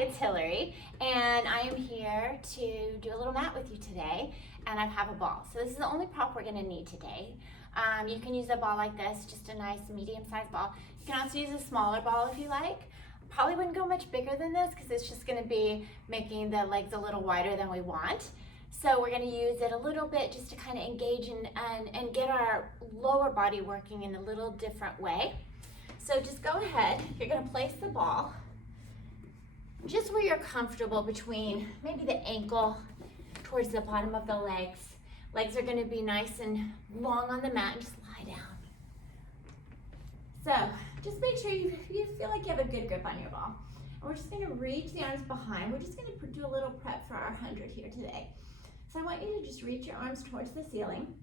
it's Hillary, and I am here to do a little mat with you today, and I have a ball. So this is the only prop we're gonna need today. You can use a ball like this, just a nice medium-sized ball. You can also use a smaller ball if you like. Probably wouldn't go much bigger than this because it's just gonna be making the legs a little wider than we want. So we're gonna use it a little bit just to kind of engage and get our lower body working in a little different way. So just go ahead, you're gonna place the ball just where you're comfortable between maybe the ankle towards the bottom of the legs. Legs are gonna be nice and long on the mat, and just lie down. So just make sure you feel like you have a good grip on your ball. And we're just gonna reach the arms behind. We're just gonna do a little prep for our 100 here today. So I want you to just reach your arms towards the ceiling,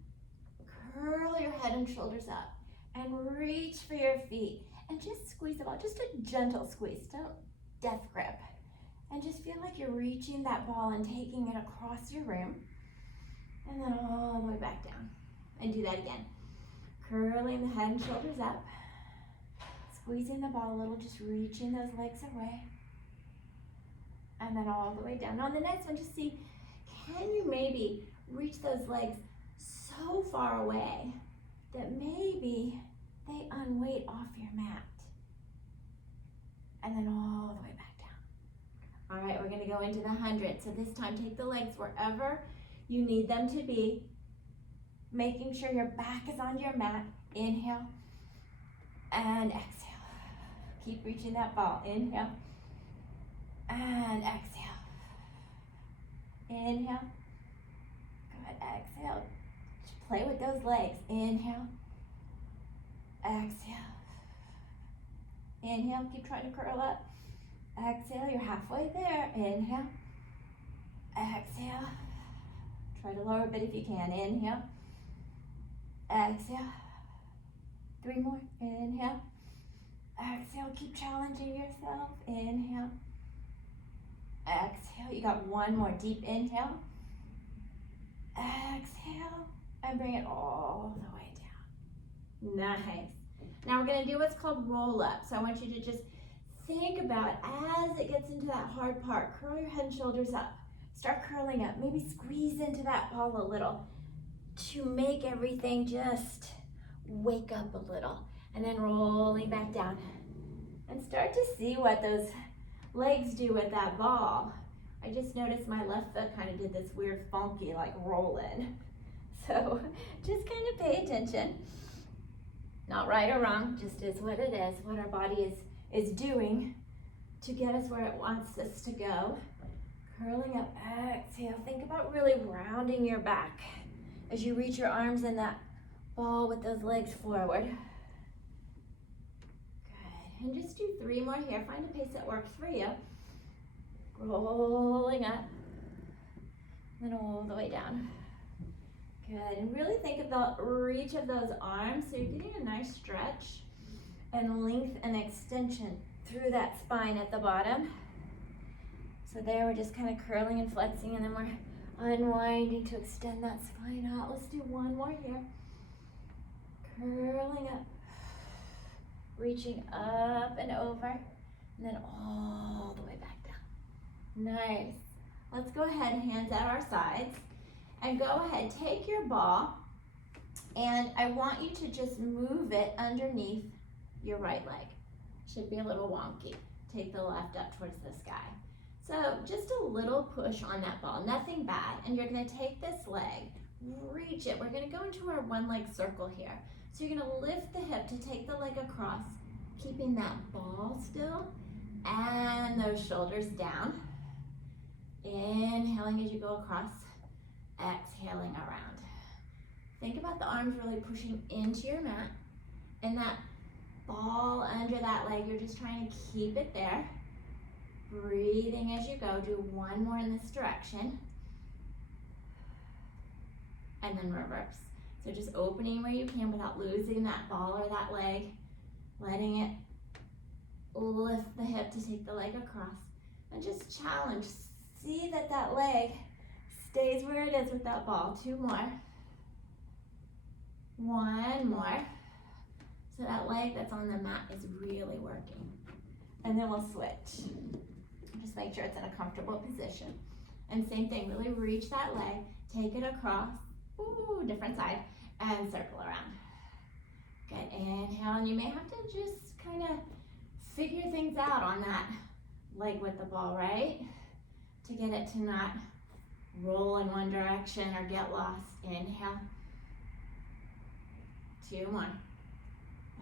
curl your head and shoulders up, and reach for your feet. And just squeeze the ball, just a gentle squeeze, don't death grip. And just feel like you're reaching that ball and taking it across your room. And then all the way back down. And do that again. Curling the head and shoulders up. Squeezing the ball a little, just reaching those legs away. And then all the way down. Now on the next one, just see, can you maybe reach those legs so far away that maybe they unweight off your mat? And then all the way back down. All right, we're gonna go into the 100. So this time, take the legs wherever you need them to be, making sure your back is on your mat. Inhale and exhale. Keep reaching that ball. Inhale and exhale. Inhale. Good, exhale. Just play with those legs. Inhale. Exhale. Inhale, keep trying to curl up. Exhale, you're halfway there. Inhale. Exhale. Try to lower a bit if you can. Inhale. Exhale. 3 more. Inhale. Exhale, keep challenging yourself. Inhale. Exhale, you got 1 more. Deep inhale. Exhale, and bring it all the way down. Nice. Now we're gonna do what's called roll up. So I want you to just think about as it gets into that hard part, curl your head and shoulders up. Start curling up, maybe squeeze into that ball a little to make everything just wake up a little. And then rolling back down. And start to see what those legs do with that ball. I just noticed my left foot kind of did this weird funky like roll in. So just kind of pay attention. Not right or wrong, just is what it is, what our body is doing to get us where it wants us to go. Curling up, exhale. Think about really rounding your back as you reach your arms in that ball with those legs forward. Good, and just do 3 more here. Find a pace that works for you. Rolling up, then all the way down. Good, and really think of the reach of those arms so you're getting a nice stretch and length and extension through that spine at the bottom. So there we're just kind of curling and flexing, and then we're unwinding to extend that spine out. Let's do 1 more here. Curling up, reaching up and over, and then all the way back down. Nice. Let's go ahead, hands at our sides. And go ahead, take your ball, and I want you to just move it underneath your right leg. Should be a little wonky. Take the left up towards the sky. So just a little push on that ball, nothing bad. And you're gonna take this leg, reach it. We're gonna go into our 1 leg circle here. So you're gonna lift the hip to take the leg across, keeping that ball still, and those shoulders down. Inhaling as you go across. Exhaling around. Think about the arms really pushing into your mat, and that ball under that leg, you're just trying to keep it there. Breathing as you go. Do 1 more in this direction. And then reverse. So just opening where you can without losing that ball or that leg. Letting it lift the hip to take the leg across. And just challenge. See that that leg stays where it is with that ball. 2 more. 1 more. So that leg that's on the mat is really working. And then we'll switch. Just make sure it's in a comfortable position. And same thing, really reach that leg, take it across, ooh, different side, and circle around. Good, inhale, and you may have to just kind of figure things out on that leg with the ball, right? To get it to not roll in one direction or get lost. Inhale. 2 more.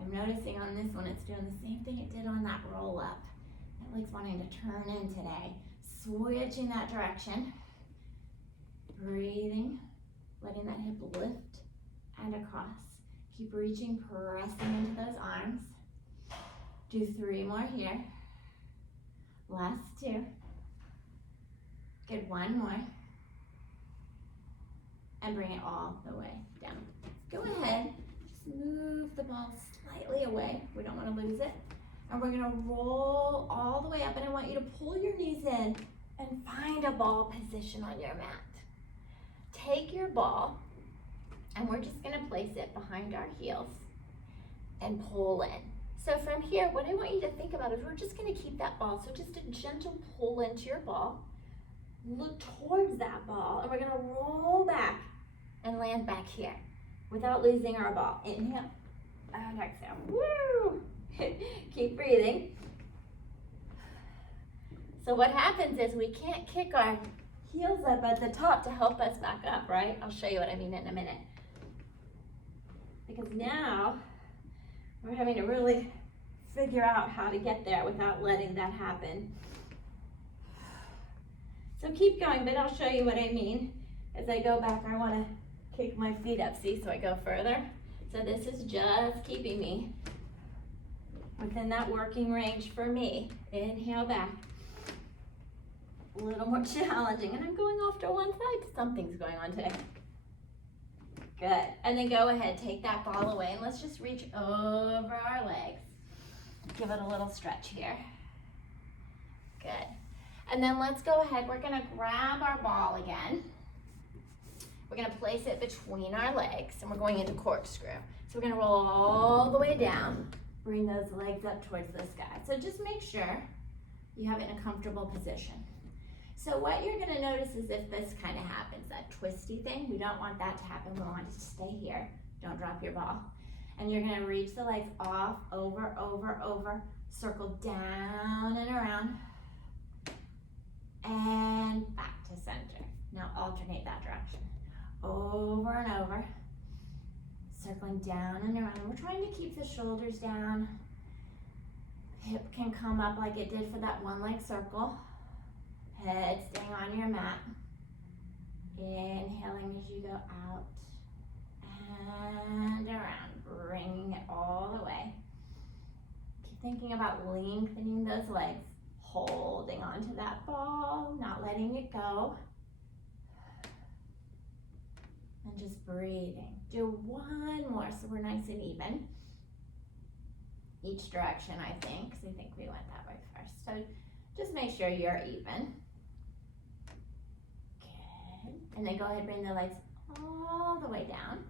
I'm noticing on this one, it's doing the same thing it did on that roll up. That leg's wanting to turn in today. Switching that direction. Breathing, letting that hip lift and across. Keep reaching, pressing into those arms. Do 3 more here. Last 2. Good, 1 more. And bring it all the way down. Go ahead, just move the ball slightly away. We don't want to lose it. And we're gonna roll all the way up, and I want you to pull your knees in and find a ball position on your mat. Take your ball, and we're just gonna place it behind our heels and pull in. So from here, what I want you to think about is we're just gonna keep that ball. So just a gentle pull into your ball. Look towards that ball, and we're gonna roll back and land back here without losing our ball. Inhale and exhale. Woo! Keep breathing. So what happens is we can't kick our heels up at the top to help us back up, right? I'll show you what I mean in a minute. Because now we're having to really figure out how to get there without letting that happen. So keep going, but I'll show you what I mean. As I go back, I want to kick my feet up, see, so I go further. So this is just keeping me within that working range for me. Inhale back. A little more challenging, and I'm going off to one side. Something's going on today. Good, and then go ahead, take that ball away, and let's just reach over our legs. Give it a little stretch here. Good. And then let's go ahead, we're gonna grab our ball again. We're gonna place it between our legs, and we're going into corkscrew. So we're gonna roll all the way down, bring those legs up towards the sky. So just make sure you have it in a comfortable position. So what you're gonna notice is if this kind of happens, that twisty thing, we don't want that to happen. We want it to stay here. Don't drop your ball. And you're gonna reach the legs off, over, over, over, circle down and around, and back to center. Now alternate that direction. Over and over, circling down and around. And we're trying to keep the shoulders down. Hip can come up like it did for that one leg circle. Head staying on your mat. Inhaling as you go out and around, bringing it all the way. Keep thinking about lengthening those legs, holding onto that ball, not letting it go. And just breathing. Do 1 more so we're nice and even. Each direction, I think, because I think we went that way first. So just make sure you're even. Good. And then go ahead and bring the legs all the way down.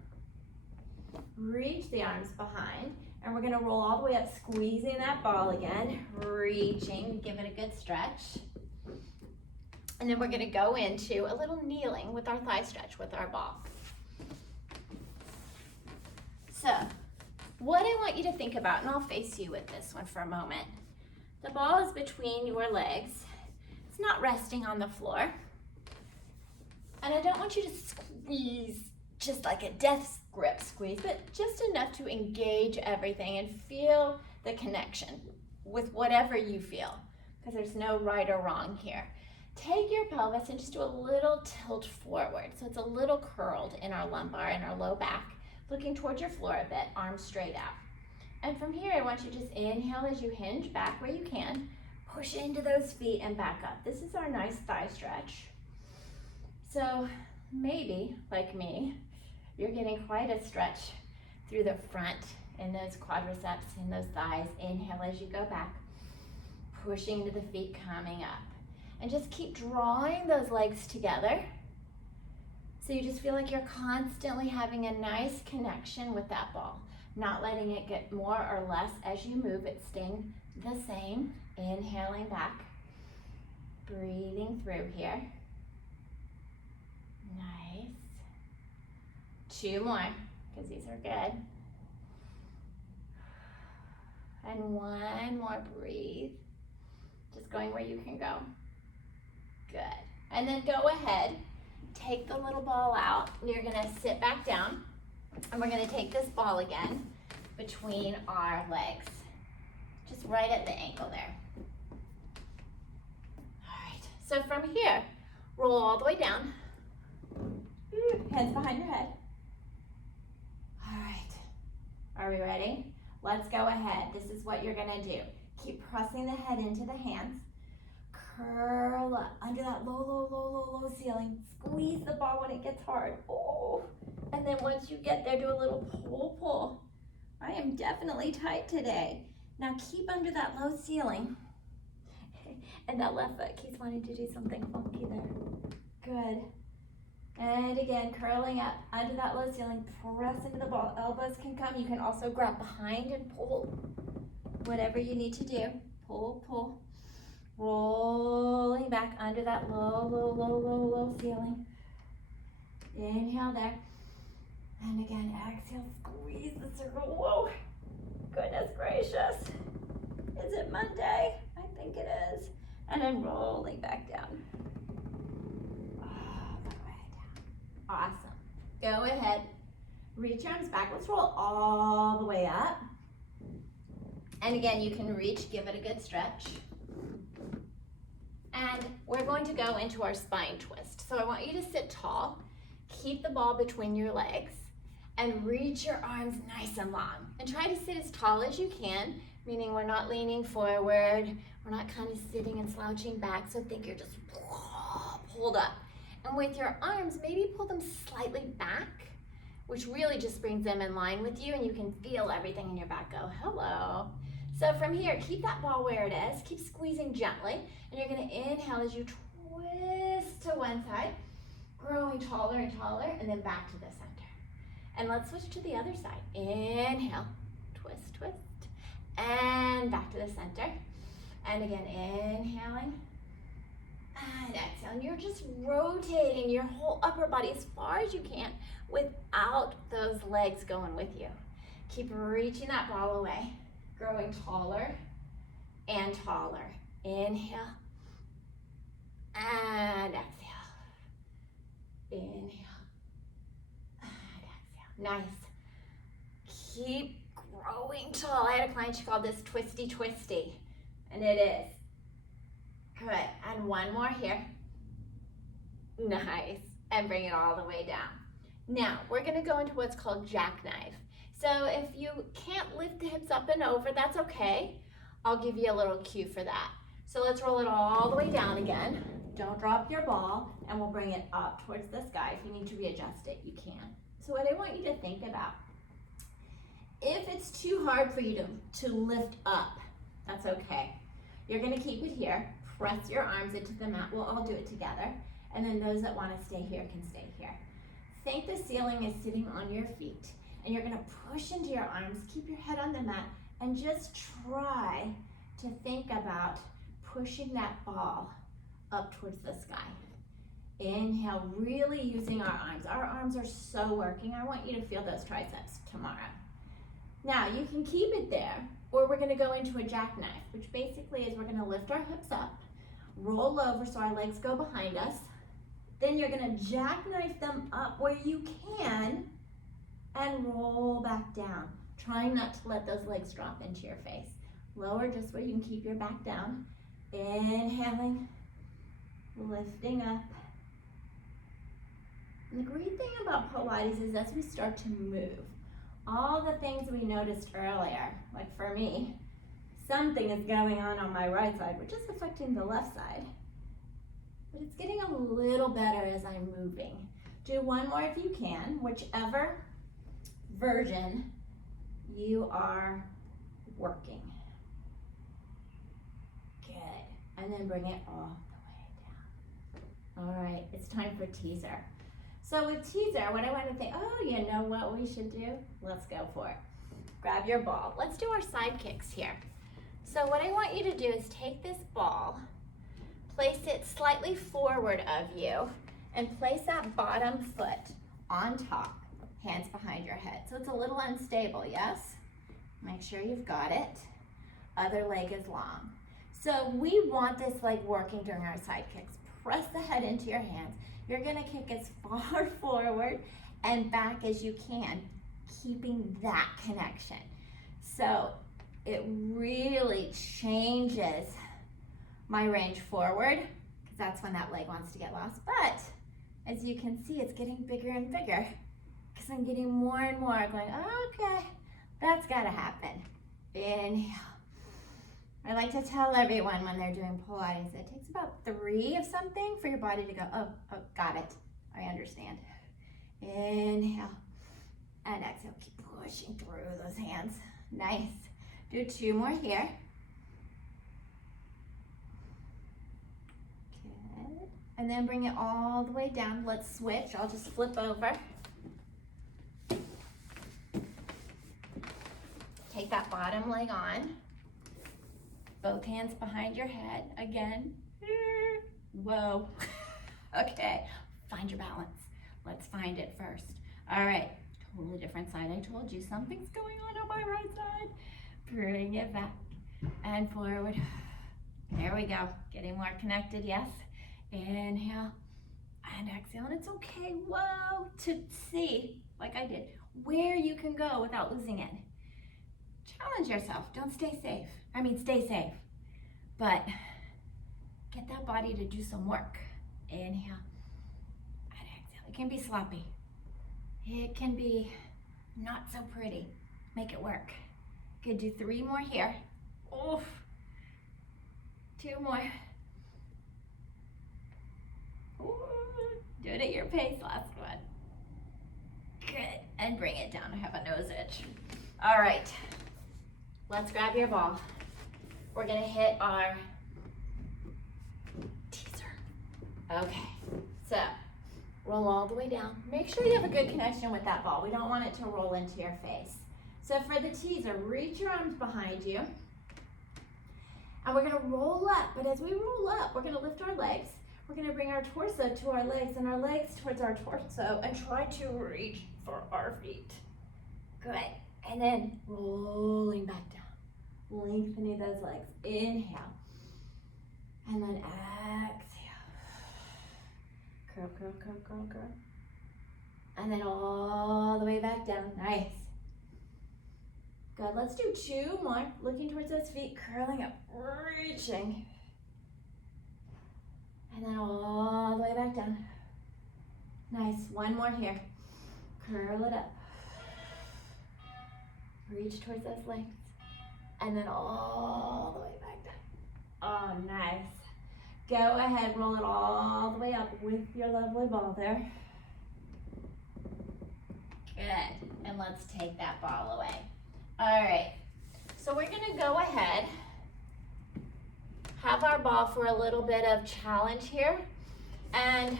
Reach the arms behind. And we're gonna roll all the way up, squeezing that ball again. Reaching, give it a good stretch. And then we're gonna go into a little kneeling with our thigh stretch with our ball. So, what I want you to think about, and I'll face you with this one for a moment. The ball is between your legs. It's not resting on the floor. And I don't want you to squeeze just like a death grip squeeze, but just enough to engage everything and feel the connection with whatever you feel, because there's no right or wrong here. Take your pelvis and just do a little tilt forward. So it's a little curled in our lumbar and our low back. Looking towards your floor a bit, arms straight out. And from here, I want you to just inhale as you hinge back where you can, push into those feet and back up. This is our nice thigh stretch. So maybe, like me, you're getting quite a stretch through the front in those quadriceps and those thighs. Inhale as you go back, pushing into the feet, coming up. And just keep drawing those legs together. So you just feel like you're constantly having a nice connection with that ball, not letting it get more or less as you move. It's staying the same. Inhaling back Breathing through here. Nice. 2 more, because these are good. And 1 more, breathe. Just going where you can go. Good. And then go ahead, take the little ball out, and you're gonna sit back down, and we're gonna take this ball again between our legs. Just right at the ankle there. All right, so from here, roll all the way down. Hands behind your head. All right, are we ready? Let's go ahead. This is what you're gonna do. Keep pressing the head into the hands. Curl up under that low ceiling. Squeeze the ball when it gets hard. Oh, and then once you get there, do a little pull. I am definitely tight today. Now keep under that low ceiling. And that left foot keeps wanting to do something funky there. Good. And again, curling up under that low ceiling, press into the ball. Elbows can come. You can also grab behind and pull. Whatever you need to do. Pull. Rolling back under that low ceiling. Inhale there. And again, exhale, squeeze the circle. Whoa, goodness gracious. Is it Monday? I think it is. And then rolling back down. All the way down. Awesome. Go ahead, reach your arms back. Let's roll all the way up. And again, you can reach, give it a good stretch. And we're going to go into our spine twist. So I want you to sit tall, keep the ball between your legs, and reach your arms nice and long. And try to sit as tall as you can, meaning we're not leaning forward, we're not kind of sitting and slouching back, so think you're just pulled up. And with your arms, maybe pull them slightly back, which really just brings them in line with you, and you can feel everything in your back go, hello. So from here, keep that ball where it is, keep squeezing gently, and you're gonna inhale as you twist to one side, growing taller and taller, and then back to the center. And let's switch to the other side. Inhale, twist, and back to the center. And again, inhaling, and exhale. And you're just rotating your whole upper body as far as you can without those legs going with you. Keep reaching that ball away. Growing taller and taller. Inhale and exhale. Inhale and exhale. Nice. Keep growing tall. I had a client, she called this twisty, and it is. Good. And 1 more here. Nice. And bring it all the way down. Now, we're going to go into what's called jackknife. So if you can't lift the hips up and over, that's okay. I'll give you a little cue for that. So let's roll it all the way down again. Don't drop your ball, and we'll bring it up towards the sky. If you need to readjust it, you can. So what I want you to think about, if it's too hard for you to lift up, that's okay. You're gonna keep it here. Press your arms into the mat. We'll all do it together. And then those that wanna stay here can stay here. Think the ceiling is sitting on your feet. And you're gonna push into your arms, keep your head on the mat, and just try to think about pushing that ball up towards the sky. Inhale, really using our arms. Our arms are so working. I want you to feel those triceps tomorrow. Now, you can keep it there, or we're gonna go into a jackknife, which basically is we're gonna lift our hips up, roll over so our legs go behind us. Then you're gonna jackknife them up where you can, and roll back down. Trying not to let those legs drop into your face. Lower just where you can keep your back down. Inhaling, lifting up. And the great thing about Pilates is as we start to move, all the things we noticed earlier, like for me, something is going on my right side, which is affecting the left side. But it's getting a little better as I'm moving. Do 1 more if you can, whichever version you are working. Good. And then bring it all the way down. All right, it's time for teaser. So with teaser, what I want to think, oh, you know what we should do? Let's go for it. Grab your ball. Let's do our side kicks here. So what I want you to do is take this ball, place it slightly forward of you and place that bottom foot on top, hands behind your head. So it's a little unstable, yes? Make sure you've got it. Other leg is long. So we want this leg working during our side kicks. Press the head into your hands. You're gonna kick as far forward and back as you can, keeping that connection. So it really changes my range forward, because that's when that leg wants to get lost. But as you can see, it's getting bigger and bigger, because I'm getting more and more going, okay, that's gotta happen. Inhale. I like to tell everyone when they're doing Pilates, it takes about 3 of something for your body to go, oh, got it, I understand. Inhale, and exhale, keep pushing through those hands. Nice. Do 2 more here. Good. And then bring it all the way down. Let's switch. I'll just flip over. Take that bottom leg on. Both hands behind your head. Again. Whoa. Okay. Find your balance. Let's find it first. All right. Totally different side. I told you something's going on my right side. Bring it back and forward. There we go. Getting more connected, yes. Inhale and exhale. And it's okay, whoa, to see, like I did, where you can go without losing it. Challenge yourself. Don't stay safe. Stay safe. But get that body to do some work. Inhale and exhale. It can be sloppy. It can be not so pretty. Make it work. Good, do 3 more here. Oof. 2 more. Ooh. Do it at your pace, last one. Good, and bring it down. I have a nose itch. All right, let's grab your ball. We're gonna hit our teaser. Okay, so roll all the way down. Make sure you have a good connection with that ball. We don't want it to roll into your face. So for the teaser, reach your arms behind you. And we're gonna roll up, but as we roll up, we're gonna lift our legs. We're gonna bring our torso to our legs and our legs towards our torso and try to reach for our feet. Good, and then rolling back down. Lengthening those legs. Inhale. And then exhale. Curl, curl, curl, curl, curl. And then all the way back down. Nice. Good, let's do 2 more. Looking towards those feet, curling up, reaching. And then all the way back down. Nice, 1 more here. Curl it up. Reach towards those legs. And then all the way back down. Oh, nice. Go ahead, roll it all the way up with your lovely ball there. Good, and let's take that ball away. All right, so we're gonna go ahead, have our ball for a little bit of challenge here, and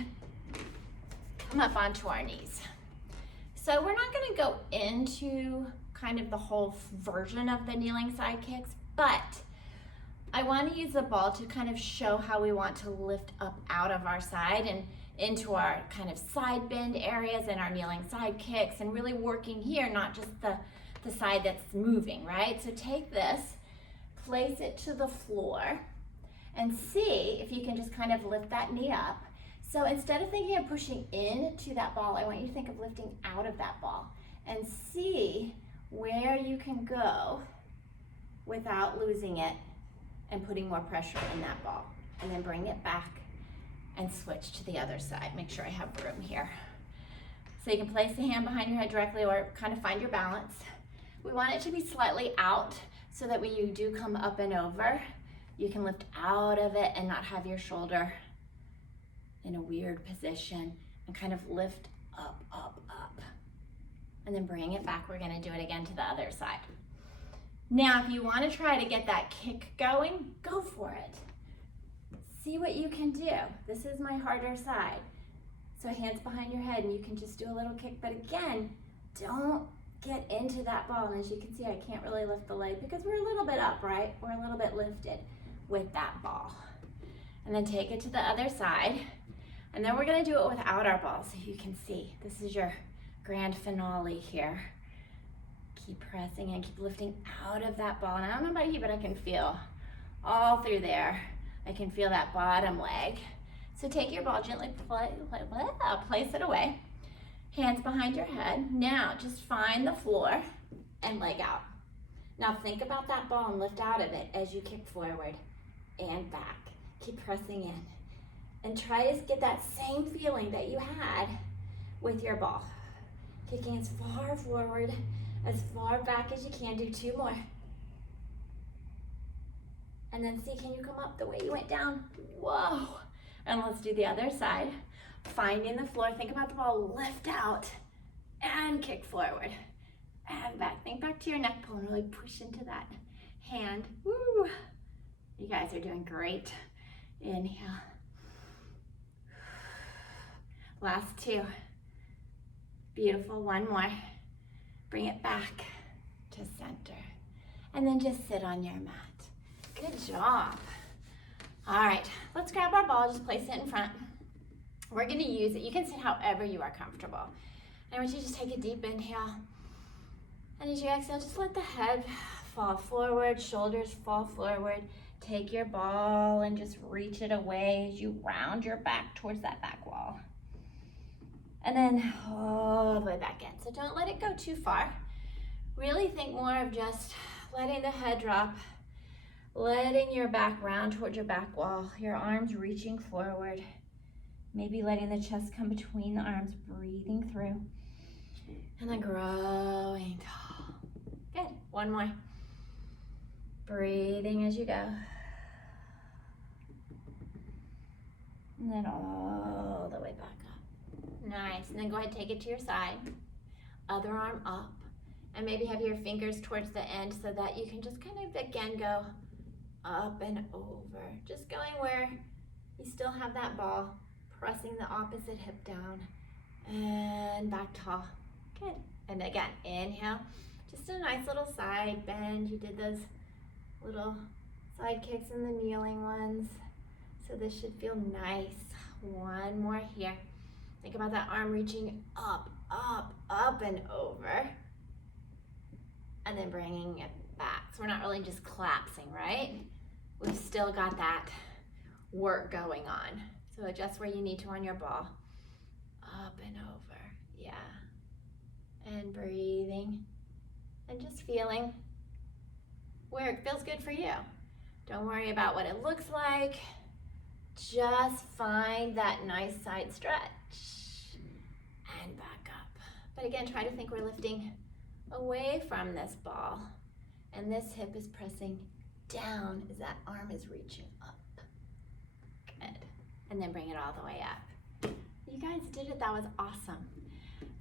come up onto our knees. So we're not gonna go into kind of the whole version of the kneeling side kicks, but I wanna use the ball to kind of show how we want to lift up out of our side and into our kind of side bend areas and our kneeling side kicks, and really working here, not just the side that's moving, right? So take this, place it to the floor, and see if you can just kind of lift that knee up. So instead of thinking of pushing into that ball, I want you to think of lifting out of that ball and see where you can go without losing it and putting more pressure in that ball. And then bring it back and switch to the other side. Make sure I have room here. So you can place the hand behind your head directly or kind of find your balance. We want it to be slightly out so that when you do come up and over, you can lift out of it and not have your shoulder in a weird position, and kind of lift up, up, up. And then bring it back. We're gonna do it again to the other side. Now, if you wanna try to get that kick going, go for it. See what you can do. This is my harder side. So hands behind your head, and you can just do a little kick, but again, don't get into that ball. And as you can see, I can't really lift the leg because we're a little bit up, right? We're a little bit lifted with that ball. And then take it to the other side. And then we're gonna do it without our ball so you can see. This is your grand finale here. Keep pressing and keep lifting out of that ball. And I don't know about you, but I can feel all through there. I can feel that bottom leg. So take your ball, gently place it away. Hands behind your head. Now just find the floor and leg out. Now think about that ball and lift out of it as you kick forward and back. Keep pressing in. And try to get that same feeling that you had with your ball. Kicking as far forward, as far back as you can. Do 2 more. And then see, can you come up the way you went down? Whoa. And let's do the other side. Finding the floor, think about the ball, lift out and kick forward and back. Think back to your neck pull and really push into that hand. Woo. You guys are doing great. Inhale. Last 2. Beautiful, 1 more. Bring it back to center. And then just sit on your mat. Good job. All right, let's grab our ball, just place it in front. We're gonna use it. You can sit however you are comfortable. I want you to just take a deep inhale. And as you exhale, just let the head fall forward, shoulders fall forward. Take your ball and just reach it away as you round your back towards that back wall. And then all the way back in. So don't let it go too far. Really think more of just letting the head drop, letting your back round towards your back wall, your arms reaching forward, maybe letting the chest come between the arms, breathing through, and then growing tall. Good, 1 more. Breathing as you go. And then all the way back up. Nice, and then go ahead and take it to your side. Other arm up, and maybe have your fingers towards the end so that you can just kind of again go up and over. Just going where you still have that ball, pressing the opposite hip down, and back tall. Good, and again, inhale. Just a nice little side bend. You did those little side kicks and the kneeling ones. So this should feel nice. 1 more here. Think about that arm reaching up, up, up and over. And then bringing it back. So we're not really just collapsing, right? We've still got that work going on. So adjust where you need to on your ball. Up and over, yeah. And breathing. And just feeling where it feels good for you. Don't worry about what it looks like. Just find that nice side stretch. And back up. But again, try to think we're lifting away from this ball. And this hip is pressing down as that arm is reaching up. Good. And then bring it all the way up. You guys did it. That was awesome.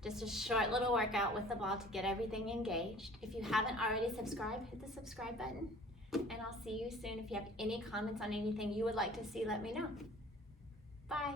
Just a short little workout with the ball to get everything engaged. If you haven't already subscribed, hit the subscribe button. And I'll see you soon. If you have any comments on anything you would like to see, let me know. Bye.